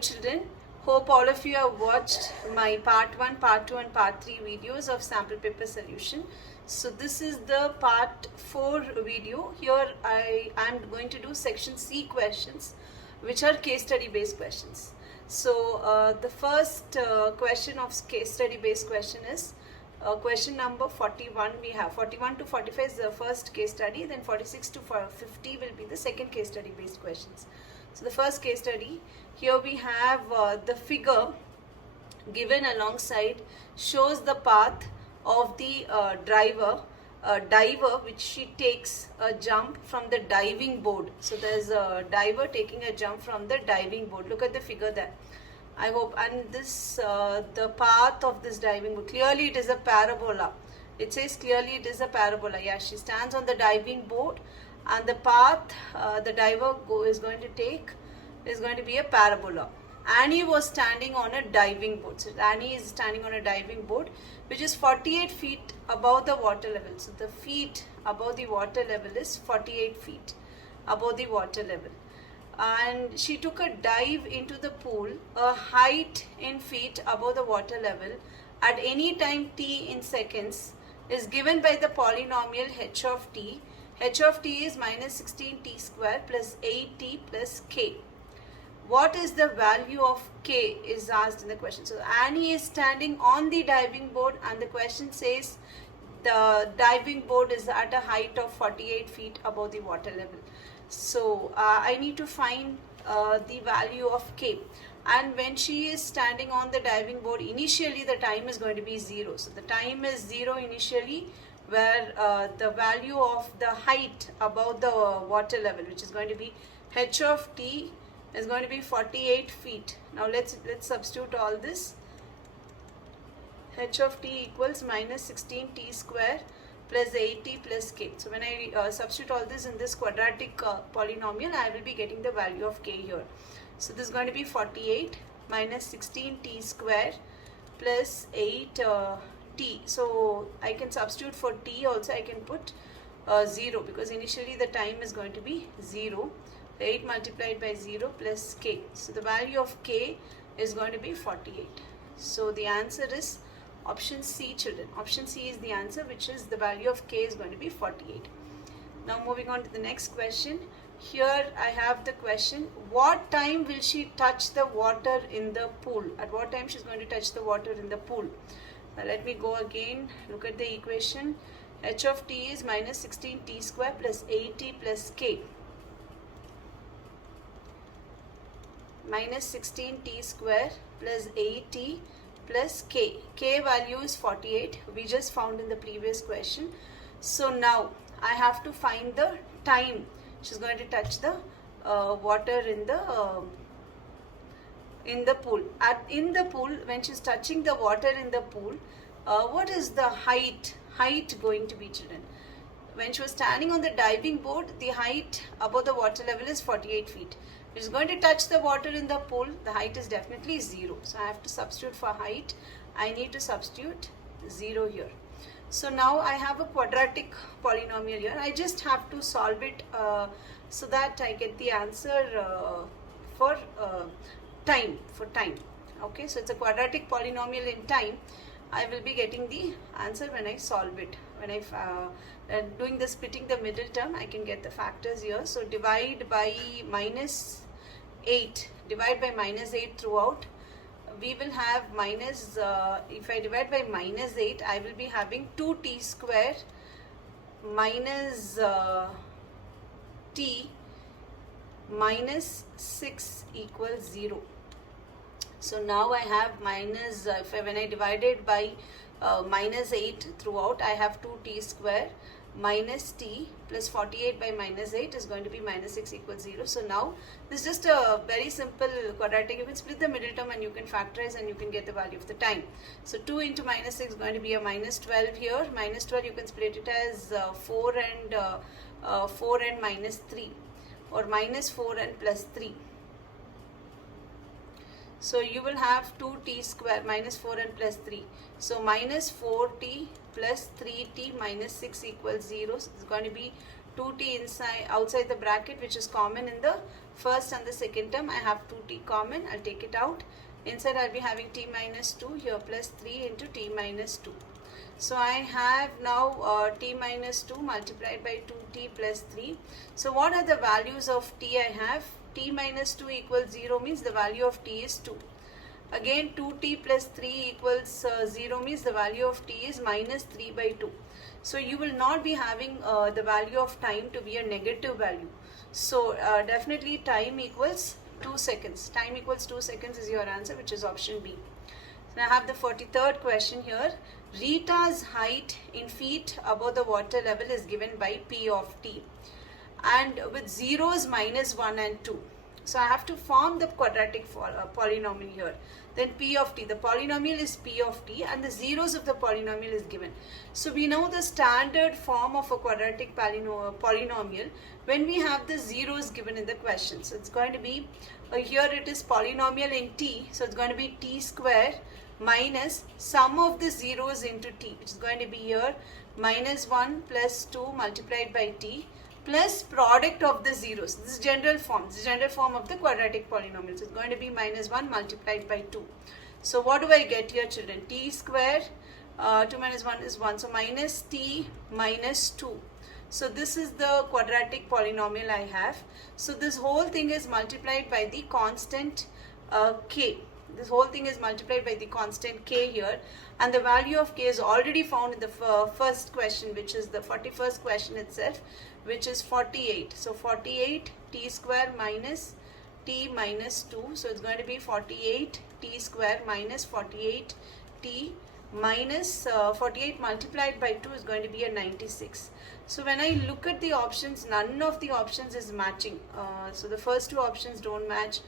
children, hope all of you have watched my part 1, part 2 and part 3 videos of sample paper solution. So this is the part 4 video. Here I am going to do section C questions, which are case study based questions. So the first question of case study based question is question number 41. We have 41 to 45 is the first case study, then 46 to 50 will be the second case study based questions. So the first case study, here we have the figure given alongside shows the path of the diver which she takes a jump from the diving board. So there's a diver taking a jump from the diving board. Look at the figure there. I hope, and this the path of this diving board, clearly it is a parabola. It says clearly it is a parabola. Yeah, she stands on the diving board and the path the diver is going to take is going to be a parabola. Annie was standing on a diving board. So Annie is standing on a diving board which is 48 feet above the water level. So the feet above the water level is 48 feet above the water level. And she took a dive into the pool, a height in feet above the water level at any time t in seconds is given by the polynomial h of t. H of t is minus 16t square plus 8t plus k. What is the value of k is asked in the question. So Annie is standing on the diving board and the question says the diving board is at a height of 48 feet above the water level. So I need to find the value of k, and when she is standing on the diving board, initially the time is going to be 0. So the time is 0 initially, where the value of the height above the water level, which is going to be h of t, is going to be 48 feet. Now let's substitute all this. H of t equals minus 16t square plus 8t plus k. So when I substitute all this in this quadratic polynomial, I will be getting the value of k here. So this is going to be 48 minus 16t square plus 8t. So I can substitute for t also. I can put 0 because initially the time is going to be 0. 8 multiplied by 0 plus k. So the value of k is going to be 48. So the answer is option C, children. Option C is the answer, which is the value of k is going to be 48. Now moving on to the next question. Here I have the question, what time will she touch the water in the pool? At what time she is going to touch the water in the pool? Now let me go again. Look at the equation. H of t is minus 16t square plus 8t plus k. Minus 16t square plus 8t plus k. K value is 48. We just found in the previous question. So now I have to find the time she's going to touch the water in the pool. In the pool, when she's touching the water in the pool, what is the height going to be, children? When she was standing on the diving board, the height above the water level is 48 feet. If she's going to touch the water in the pool, the height is definitely 0. So I have to substitute for height. I need to substitute 0 here. So now I have a quadratic polynomial here. I just have to solve it so that I get the answer for time. Okay, so it's a quadratic polynomial in time. I will be getting the answer when I solve it. When I doing the splitting the middle term, I can get the factors here. So divide by minus 8. Divide by minus 8 throughout. We will have minus, if I divide by minus 8, I will be having 2t square minus t minus 6 equals 0. So now I have minus, when I divided by minus 8 throughout, I have 2t square minus t plus 48 by minus 8 is going to be minus 6 equals 0. So now this is just a very simple quadratic. You can split the middle term and you can factorize and you can get the value of the time. So 2 into minus 6 is going to be a minus 12 here. Minus 12 you can split it as 4 and minus 3, or minus 4 and plus 3. So you will have 2t square minus 4 and plus 3. So minus 4t plus 3t minus 6 equals 0. So it's going to be 2t outside the bracket, which is common in the first and the second term. I have 2t common. I'll take it out. Inside I'll be having t minus 2 here plus 3 into t minus 2. So I have now t minus 2 multiplied by 2t plus 3. So what are the values of t I have? T minus 2 equals 0 means the value of t is 2. Again 2t plus 3 equals 0 means the value of t is minus 3 by 2. So you will not be having the value of time to be a negative value. So definitely time equals 2 seconds. Time equals 2 seconds is your answer, which is option B. So I have the 43rd question here. Rita's height in feet above the water level is given by P of t, and with zeros minus 1 and 2. So I have to form the quadratic polynomial here. Then P of t, the polynomial is P of t and the zeros of the polynomial is given. So we know the standard form of a quadratic polynomial when we have the zeros given in the question. So it's going to be, here it is polynomial in t, so it's going to be t square minus sum of the zeros into t, which is going to be here minus 1 plus 2 multiplied by t plus product of the zeros. This is general form. This is general form of the quadratic polynomial. So it's going to be minus 1 multiplied by 2. So what do I get here, children? T square, 2 minus 1 is 1. So minus t minus 2. So this is the quadratic polynomial I have. So this whole thing is multiplied by the constant k. This whole thing is multiplied by the constant k here, and the value of k is already found in the first question, which is the 41st question itself, which is 48. So 48 t square minus t minus 2. So it's going to be 48 t square minus 48 t minus 48 multiplied by 2 is going to be a 96. So when I look at the options, none of the options is matching. So the first two options don't match.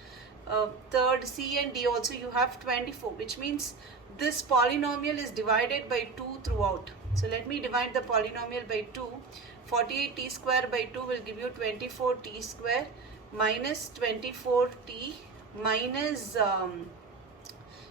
Third, C and D also you have 24, which means this polynomial is divided by 2 throughout. So let me divide the polynomial by 2. 48t square by 2 will give you 24t square minus 24t minus,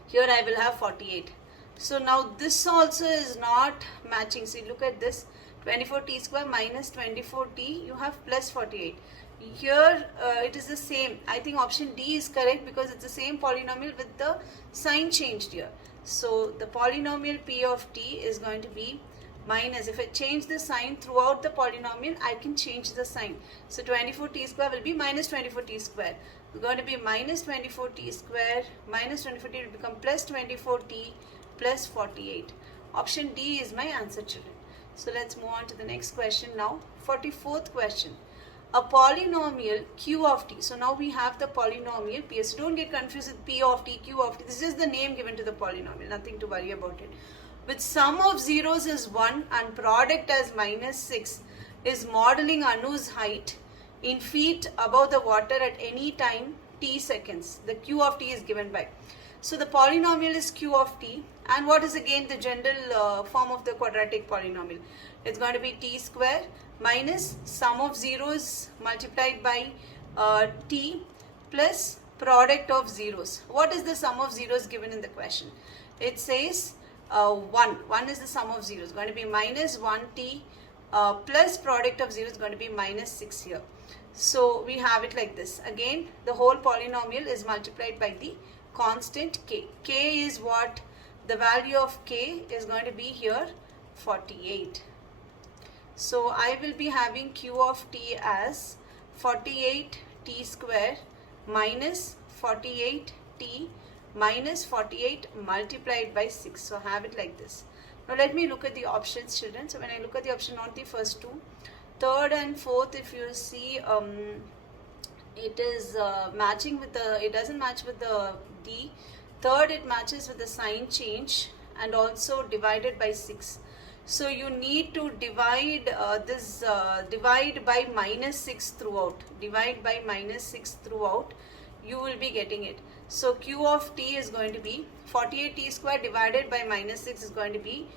here I will have 48. So now this also is not matching. See, look at this, 24t square minus 24t, you have plus 48. Here it is the same. I think option D is correct because it's the same polynomial with the sign changed here. So the polynomial P of t is going to be minus, if I change the sign throughout the polynomial, I can change the sign. So 24t square will be minus 24t square. It's going to be minus 24t square, minus 24t will become plus 24t plus 48. Option D is my answer, children. So let's move on to the next question now. 44th question. A polynomial q of t. So now we have the polynomial p. So don't get confused with p of t, q of t. This is the name given to the polynomial. Nothing to worry about it. With sum of zeros is 1 and product as minus 6 is modeling Anu's height in feet above the water at any time t seconds. The q of t is given by. So the polynomial is q of t, and what is again the general form of the quadratic polynomial? It's going to be t square minus sum of zeros multiplied by t plus product of zeros. What is the sum of zeros given in the question? It says 1. 1 is the sum of zeros. It's going to be minus 1t plus product of zeros is going to be minus 6 here. So we have it like this. Again, the whole polynomial is multiplied by the constant k. K is what? The value of k is going to be here 48. So I will be having q of t as 48t square minus 48t minus 48 multiplied by 6. So I have it like this. Now let me look at the options, children. So when I look at the option, not the first two, third and fourth, if you see, it is matching with the, it doesn't match with the D. Third, it matches with the sign change and also divided by 6. So you need to divide divide by minus 6 throughout. Divide by minus 6 throughout. You will be getting it. So q of t is going to be 48t square divided by minus 6 is going to be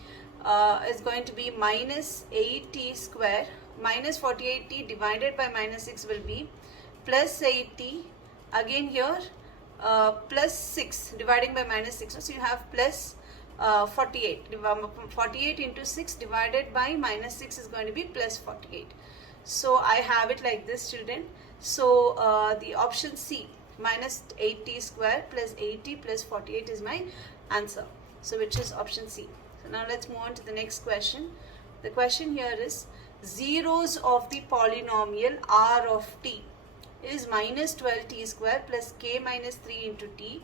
minus 8t square. Minus 48t divided by minus 6 will be plus 8t. Again here plus 6 dividing by minus 6. So you have plus 48. 48 into 6 divided by minus 6 is going to be plus 48. So I have it like this, children. So the option C, minus 8t square plus 80 plus 48 is my answer. So which is option C. So now let's move on to the next question. The question here is, zeros of the polynomial r of t is minus 12t square plus k minus 3 into t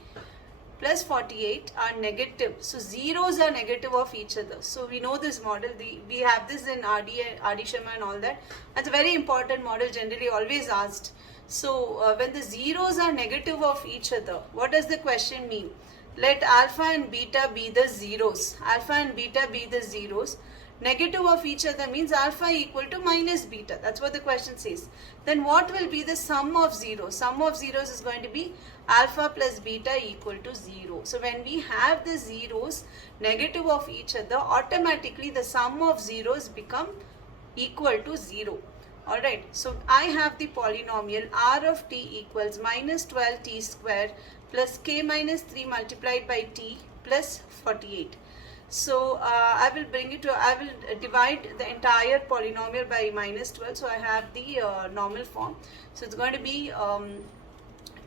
plus 48 are negative. So zeros are negative of each other. So we know this model. We have this in RD Sharma and all that. That's a very important model, generally always asked. So when the zeros are negative of each other, what does the question mean? Let alpha and beta be the zeros. Alpha and beta be the zeros. Negative of each other means alpha equal to minus beta. That's what the question says. Then what will be the sum of zeros? Sum of zeros is going to be alpha plus beta equal to 0. So when we have the zeros negative of each other, automatically the sum of zeros become equal to 0. Alright, so I have the polynomial r of t equals minus 12t square plus k minus 3 multiplied by t plus 48. So I will divide the entire polynomial by minus 12. So I have the normal form. So it's going to be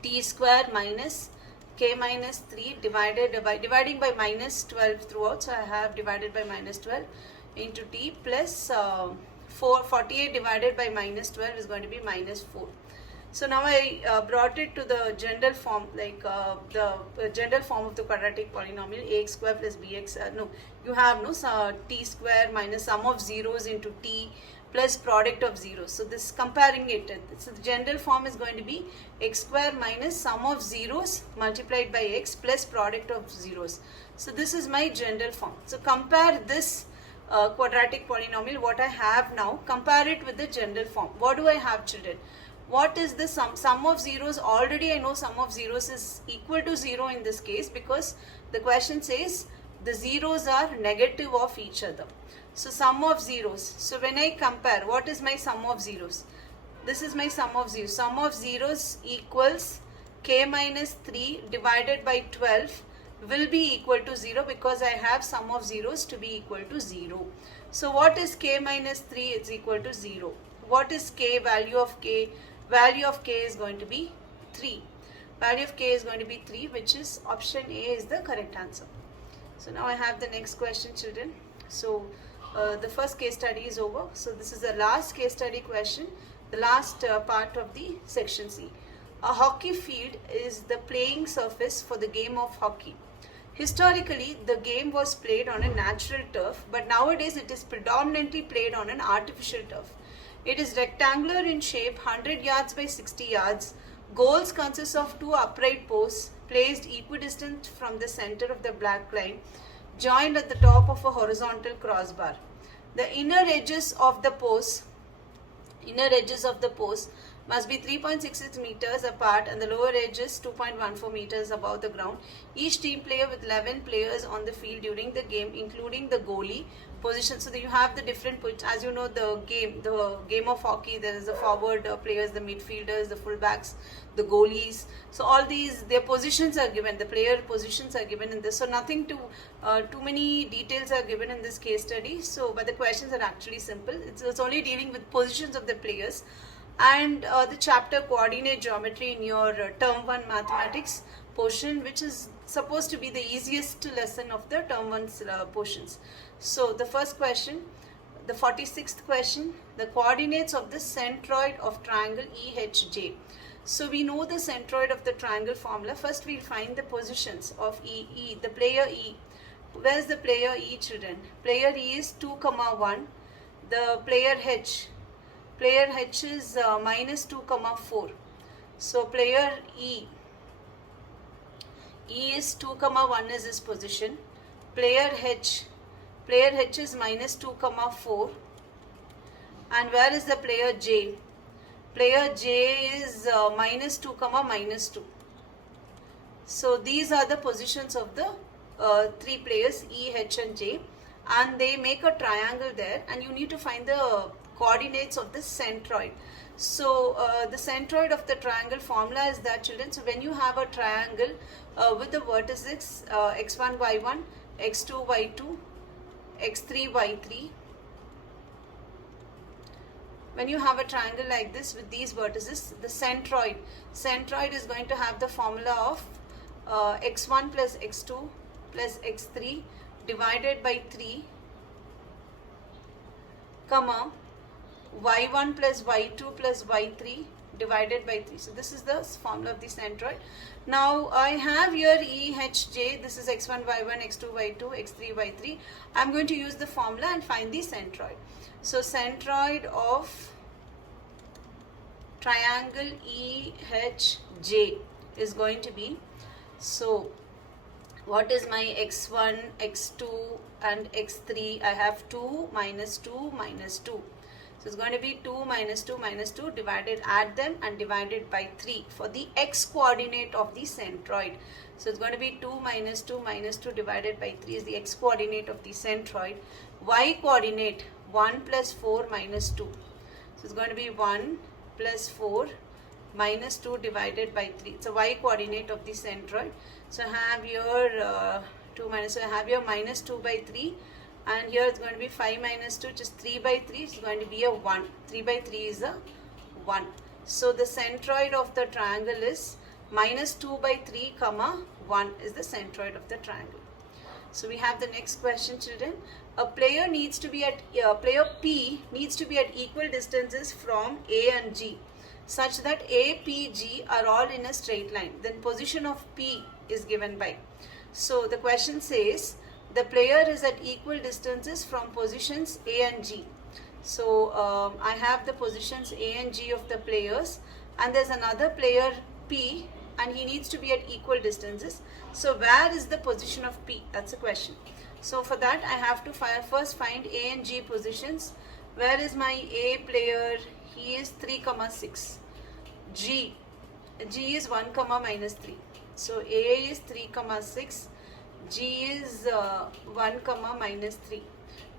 t square minus k minus 3 dividing by minus 12 throughout. So I have divided by minus 12 into t plus 48 divided by minus 12 is going to be minus 4. So now I brought it to the general form, like the general form of the quadratic polynomial, ax square plus bx. You have t square minus sum of zeros into t plus product of zeros. So this comparing it, so the general form is going to be x square minus sum of zeros multiplied by x plus product of zeros. So this is my general form. So compare this quadratic polynomial, what I have now, compare it with the general form. What do I have, children? What is the sum? Sum of zeros, already I know sum of zeros is equal to 0 in this case, because the question says the zeros are negative of each other. So sum of zeros. So when I compare, what is my sum of zeros? This is my sum of zeros. Sum of zeros equals k minus 3 divided by 12 will be equal to 0, because I have sum of zeros to be equal to 0. So what is k minus 3? It's equal to 0. What is k? Value of k? Value of k is going to be 3. Value of k is going to be 3, which is option A is the correct answer. So now I have the next question, children. So the first case study is over. So this is the last case study question, the last part of the section C. A hockey field is the playing surface for the game of hockey. Historically, the game was played on a natural turf, but nowadays it is predominantly played on an artificial turf. It is rectangular in shape, 100 yards by 60 yards. Goals consist of 2 upright posts placed equidistant from the center of the black line, joined at the top of a horizontal crossbar. The inner edges of the posts must be 3.66 meters apart and the lower edges 2.14 meters above the ground. Each team player with 11 players on the field during the game, including the goalie position. So you have the different, as you know, the game of hockey, there is the forward players, the midfielders, the fullbacks, the goalies. So all these, their positions are given, the player positions are given in this. So nothing too many details are given in this case study. So but the questions are actually simple. It's only dealing with positions of the players. And the chapter coordinate geometry in your term 1 mathematics portion, which is supposed to be the easiest lesson of the term 1 portions. So the first question, the 46th question, the coordinates of the centroid of triangle EHJ. So we know the centroid of the triangle formula. First we'll find the positions of E, the player E. Where's the player E, children? Player E is 2, 1. The player H is minus 2, 4. So player E is 2, 1 is his position. Player H is minus 2, 4. And where is the player J? Player J is minus 2, minus 2. So these are the positions of the 3 players E, H and J, and they make a triangle there, and you need to find the coordinates of the centroid. So the centroid of the triangle formula is that, children, so when you have a triangle with the vertices x1, y1, x2, y2, x3, y3, when you have a triangle like this with these vertices, the centroid is going to have the formula of x1 plus x2 plus x3 divided by 3, comma y1 plus y2 plus y3 divided by 3. So this is the formula of the centroid. Now I have here EHJ, this is x1, y1, x2, y2, x3, y3. I'm going to use the formula and find the centroid. So centroid of triangle EHJ is going to be, so what is my x1, x2 and x3? I have 2 minus 2 minus 2. So it's going to be 2 minus 2 minus 2 divided, add them and divided by 3 for the x coordinate of the centroid. So it's going to be 2 minus 2 minus 2 divided by 3 is the x coordinate of the centroid. Y coordinate 1 plus 4 minus 2. So it's going to be 1 plus 4 minus 2 divided by 3. It's a y coordinate of the centroid. So I have your 2 minus, so I have your minus 2 by 3. And here it's going to be 5 minus 2, which is 3 by 3. It's going to be a 1. 3 by 3 is a 1. So the centroid of the triangle is minus 2 by 3 comma 1 is the centroid of the triangle. So we have the next question, children. A player needs to be at player P needs to be at equal distances from A and G, such that A, P, G are all in a straight line. Then position of P is given by. So the question says the player is at equal distances from positions A and G. So I have the positions A and G of the players, and there's another player P and he needs to be at equal distances. So where is the position of P? That's the question. So for that I have to first find A and G positions. Where is my A player? He is 3 comma 6. G is 1 comma minus 3. So A is 3 comma 6. G is 1 comma minus 3.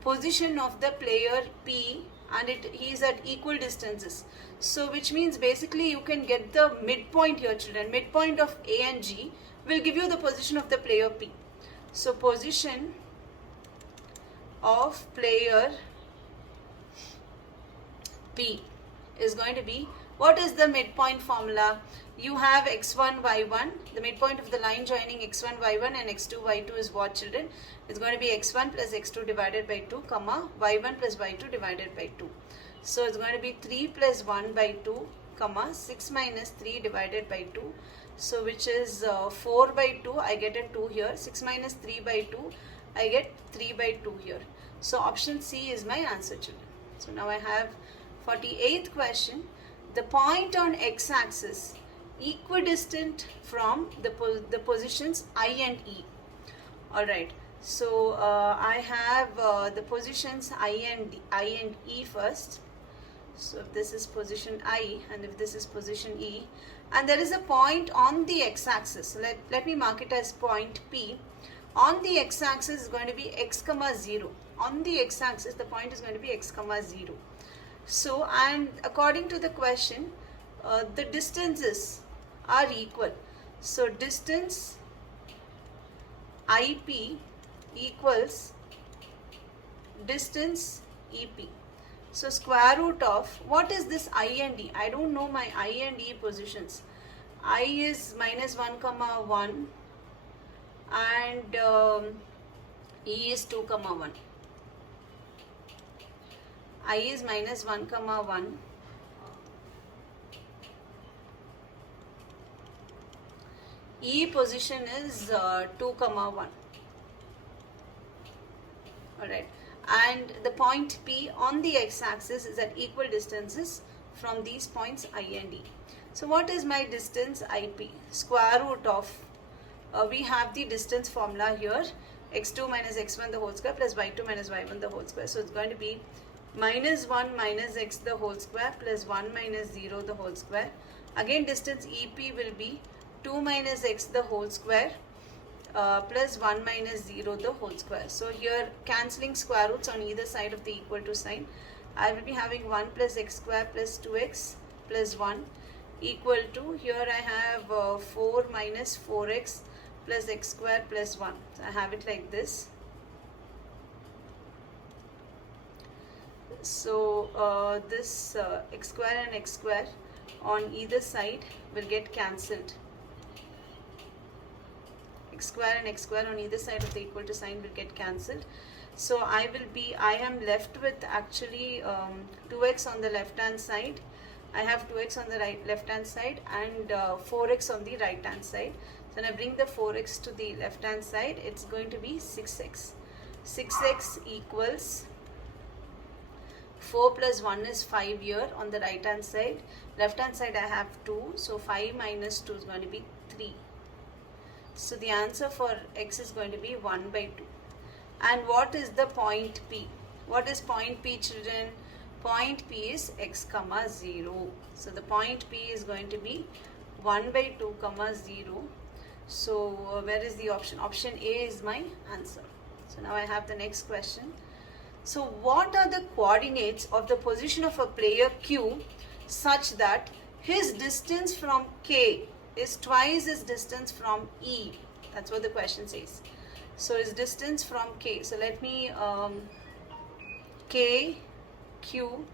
Position of the player P, and he is at equal distances. So which means basically you can get the midpoint here, children. Midpoint of A and G will give you the position of the player P. So position of player P is going to be, what is the midpoint formula? You have x1, y1. The midpoint of the line joining x1, y1 and x2, y2 is what, children? It's going to be x1 plus x2 divided by 2, comma y1 plus y2 divided by 2. So it's going to be 3 plus 1 by 2, comma 6 minus 3 divided by 2. So which is 4 by 2, I get a 2 here. 6 minus 3 by 2, I get 3 by 2 here. So option C is my answer, children. So now I have 48th question. The point on x-axis equidistant from the positions I and E. Alright, so I have the positions I and E first. So if this is position I and if this is position E, and there is a point on the x-axis, let me mark it as point P. On the x-axis is going to be x comma 0. On the x-axis the point is going to be x comma 0. So, and according to the question, the distances are equal. So distance IP equals distance EP. So square root of, what is this I and E? I don't know my I and E positions. I is minus 1 comma 1 and E is 2 comma 1. I is minus 1 comma 1. E position is 2 comma 1. Alright, and the point P on the x-axis is at equal distances from these points I and E. So what is my distance IP? Square root of, we have the distance formula here, x2 minus x1 the whole square plus y2 minus y1 the whole square. So it's going to be minus 1 minus x the whole square plus 1 minus 0 the whole square. Again distance EP will be 2 minus x the whole square plus 1 minus 0 the whole square. So here cancelling square roots on either side of the equal to sign, I will be having 1 plus x square plus 2x plus 1 equal to, here I have 4 minus 4x plus x square plus 1. So I have it like this. So this x square and x square on either side will get cancelled. X square and x square on either side of the equal to sign will get cancelled. So I am left with actually 2x on the left hand side. I have 2x on the left hand side and 4x on the right hand side. So when I bring the 4x to the left hand side, it's going to be 6x. 6x equals 4 plus 1 is 5 here on the right hand side. Left hand side I have 2. So 5 minus 2 is going to be 3. So the answer for x is going to be 1 by 2. And what is the point P? What is point P, children? Point P is x comma 0. So the point P is going to be 1 by 2 comma 0. So where is the option? Option A is my answer. So now I have the next question. So what are the coordinates of the position of a player Q such that his distance from K is twice his distance from E? That's what the question says. So his distance from K. So let me K, Q,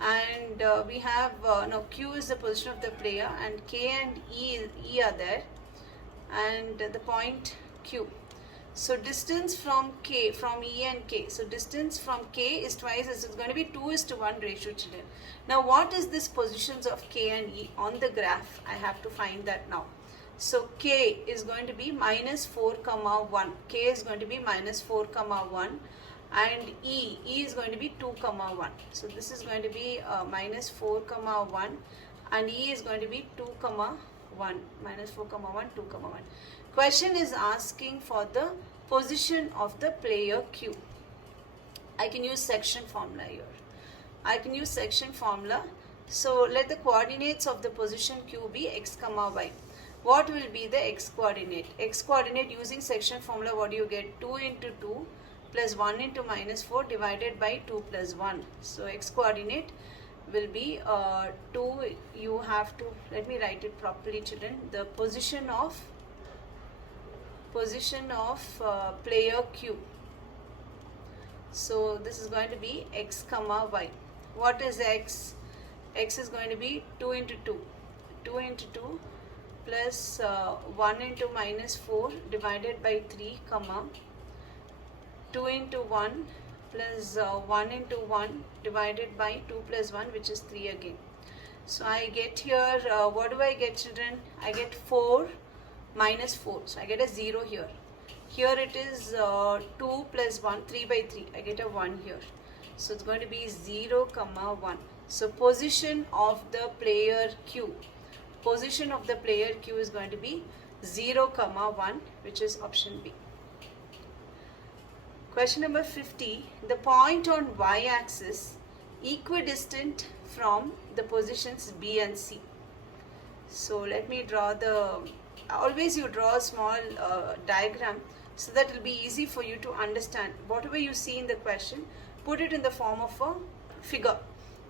and we have no, Q is the position of the player and K and E are there, and the point Q. So distance from K, from E and K. So distance from K is twice, it's going to be 2:1 ratio, children. Now what is this positions of K and E on the graph? I have to find that now. So K is going to be minus 4 comma 1. K is going to be minus 4 comma 1 and E is going to be 2 comma 1. So this is going to be minus 4 comma 1 and E is going to be 2 comma 1. Minus 4 comma 1, 2 comma 1. Question is asking for the position of the player Q. I can use section formula here. I can use section formula. So let the coordinates of the position Q be x comma y. What will be the x coordinate? X coordinate using section formula, what do you get? 2 into 2 plus 1 into minus 4 divided by 2 plus 1. So x coordinate will be 2. You have to, let me write it properly, children. The position of player Q. So this is going to be x comma y. What is x? X is going to be 2 into 2. 2 into 2 plus 1 into minus 4 divided by 3 comma 2 into 1 plus 1 into 1 divided by 2 plus 1, which is 3 again. So I get here, what do I get, children? I get 4 minus 4. So I get a 0 here. Here it is 2 plus 1, 3 by 3. I get a 1 here. So it's going to be 0 comma 1. So position of the player Q. Position of the player Q is going to be 0 comma 1, which is option B. Question number 50. The point on y-axis equidistant from the positions B and C. So let me draw the, always you draw a small diagram so that it will be easy for you to understand. Whatever you see in the question, put it in the form of a figure.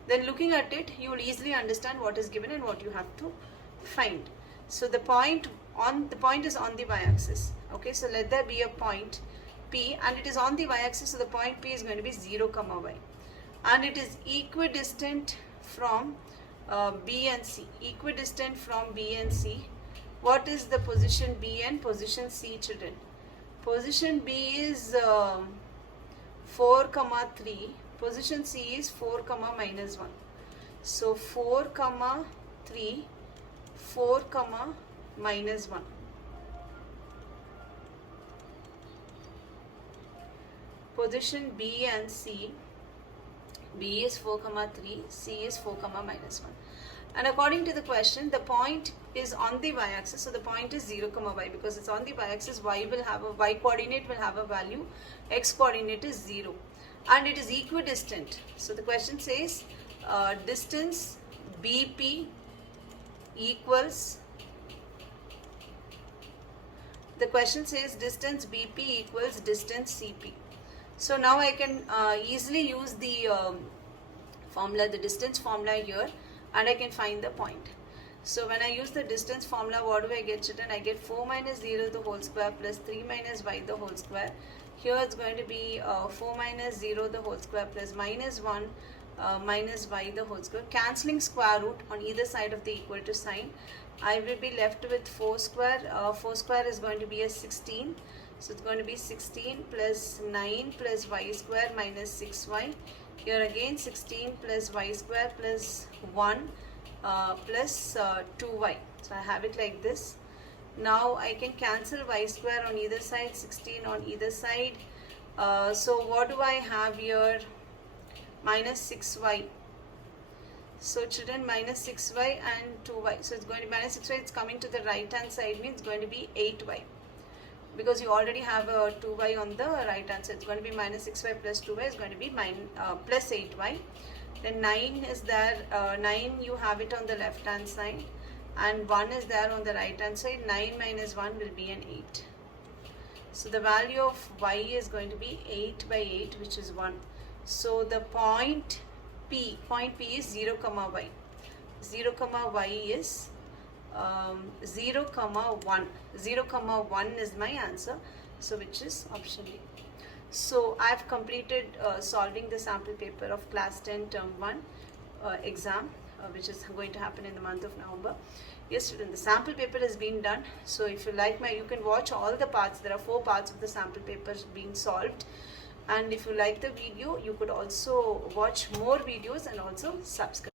Then looking at it, you will easily understand what is given and what you have to find. So the point is on the y-axis. Okay, so let there be a point P and it is on the y-axis, so the point P is going to be 0 comma y, and it is equidistant from B and C. Equidistant from B and C. What is the position B and position C, children? Position B is 4 comma 3. Position C is 4 comma minus 1. So 4 comma 3, 4 comma minus 1. Position B and C. B is 4 comma 3, C is 4 comma minus 1. And according to the question, the point is on the y-axis, so the point is 0 comma y. Because it's on the y-axis, y coordinate will have a value, x coordinate is 0, and it is equidistant. So the question says distance BP equals, the question says distance BP equals distance CP. So now I can easily use the formula, the distance formula here, and I can find the point. So when I use the distance formula, what do I get, children? I get 4 minus 0 the whole square plus 3 minus y the whole square. Here it's going to be 4 minus 0 the whole square plus minus 1 minus y the whole square. Cancelling square root on either side of the equal to sign, I will be left with 4 square. 4 square is going to be a 16. So it's going to be 16 plus 9 plus y square minus 6y. Here again 16 plus y square plus 1 plus 2y. So I have it like this. Now I can cancel y square on either side, 16 on either side. So what do I have here? Minus 6y. So children, minus 6y and 2y. So it's going to be minus 6y. It's coming to the right hand side, means it's going to be 8y. Because you already have a 2y on the right hand side. It's going to be minus 6y plus 2y is going to be plus 8y. Then 9 is there. 9 you have it on the left hand side. And 1 is there on the right hand side. 9 minus 1 will be an 8. So the value of y is going to be 8 by 8, which is 1. So the point P is 0 comma y. 0 comma y is 0 comma 1. 0 comma 1 is my answer. So which is option D. So I have completed solving the sample paper of class 10 term 1 exam, which is going to happen in the month of November. Yes, student, the sample paper has been done. So if you like you can watch all the parts. There are 4 parts of the sample paper being solved. And if you like the video, you could also watch more videos and also subscribe.